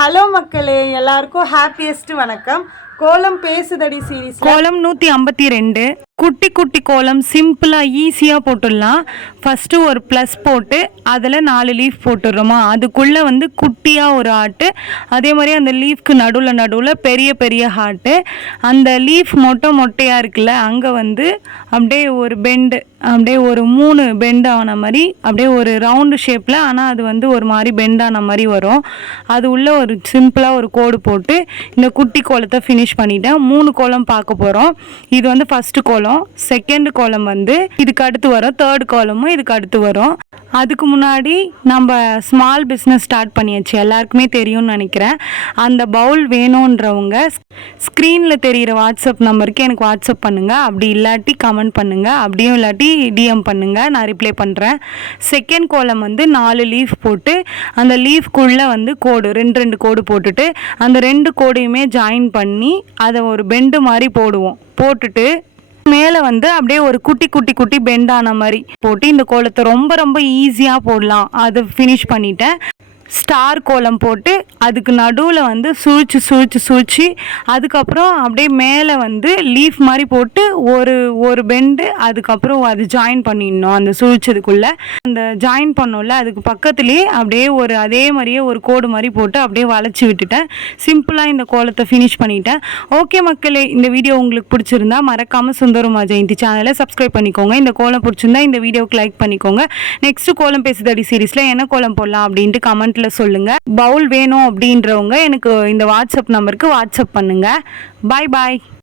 Hello மக்களே, எல்லாருக்கும் happiest வணக்கம். கோலம் பேசுதடி சீரீஸ் கோலம் 152 குட்டி குட்டி கோலம் சிம்பிளாக ஈஸியாக போட்டுடலாம். ஃபஸ்ட்டு ஒரு ப்ளஸ் போட்டு அதில் 4 லீஃப் போட்டுடுறோமா, அதுக்குள்ளே வந்து குட்டியாக ஒரு ஹார்ட்டு, அதே மாதிரி அந்த லீஃப்க்கு நடுவில் பெரிய பெரிய ஹார்ட்டு, அந்த லீஃப் மொட்டையாக இருக்குல்ல அங்கே வந்து அப்படியே ஒரு பெண்டு, அப்படியே ஒரு 3 பெண்ட் ஆன மாதிரி அப்படியே ஒரு ரவுண்டு ஷேப்பில், ஆனால் அது வந்து ஒரு மாதிரி பெண்டான மாதிரி வரும். அது உள்ள ஒரு சிம்பிளாக ஒரு கோடு போட்டு இந்த குட்டி கோலத்தை ஃபினிஷ் பண்ணிட்டேன். 3 கோலம் பார்க்க போகிறோம். இது வந்து ஃபஸ்ட்டு கோலம். செகண்ட் கோலம் வந்து இதுக்கு அடுத்து வரும். தேர்ட் கோலமும் இதுக்கு அடுத்து வரும். அதுக்கு முன்னாடி நம்ம ஸ்மால் பிஸ்னஸ் ஸ்டார்ட் பண்ணியாச்சு, எல்லாருக்குமே தெரியும்னு நினைக்கிறேன். அந்த பவுல் வேணுன்றவங்க ஸ்க்ரீனில் தெரிகிற வாட்ஸ்அப் நம்பருக்கு எனக்கு வாட்ஸ்அப் பண்ணுங்கள், அப்படி இல்லாட்டி கமெண்ட் பண்ணுங்கள், அப்படியும் இல்லாட்டி டிஎம் பண்ணுங்கள், நான் ரிப்ளை பண்ணுறேன். செகண்ட் கோலம் வந்து 4 லீஃப் போட்டு அந்த லீஃப்குள்ளே வந்து கோடு 2 கோடு போட்டுட்டு அந்த 2 கோடையுமே ஜாயின் பண்ணி அதை ஒரு பெண்டு மாதிரி போட்டுட்டு மேலே வந்து அப்படியே ஒரு குட்டி பெண்டான மாதிரி போட்டு இந்த கோலத்தை ரொம்ப ஈஸியாக போடலாம். அது ஃபினிஷ் பண்ணிட்டேன். ஸ்டார் கோலம் போட்டு அதுக்கு நடுவில் வந்து சுழிச்சு அதுக்கப்புறம் அப்படியே மேலே வந்து லீஃப் மாதிரி போட்டு ஒரு பெண்டு, அதுக்கப்புறம் அது ஜாயின் பண்ணிடணும். அந்த சுழிச்சதுக்குள்ளே அந்த ஜாயின் பண்ணோம்ல அதுக்கு பக்கத்துலேயே அப்படியே அதே மாதிரியே ஒரு கோடு மாதிரி போட்டு அப்படியே வளைச்சி விட்டுட்டேன். சிம்பிளாக இந்த கோலத்தை ஃபினிஷ் பண்ணிட்டேன். ஓகே மக்களே, இந்த வீடியோ உங்களுக்கு பிடிச்சிருந்தா மறக்காமல் சுந்தரமா ஜெயந்தி சேனலை சப்ஸ்கிரைப் பண்ணிக்கோங்க. இந்த கோலம் பிடிச்சிருந்தா இந்த வீடியோவுக்கு லைக் பண்ணிக்கோங்க. நெக்ஸ்ட் கோலம் பேசுதடி சீரீஸில் என்ன கோலம் போடலாம் அப்படின்ட்டு கமெண்ட் சொல்லுங்க. பவுல் வேணும் அப்படின்றவங்க எனக்கு இந்த வாட்ஸ்அப் நம்பருக்கு வாட்ஸ்அப் பண்ணுங்க. பாய்.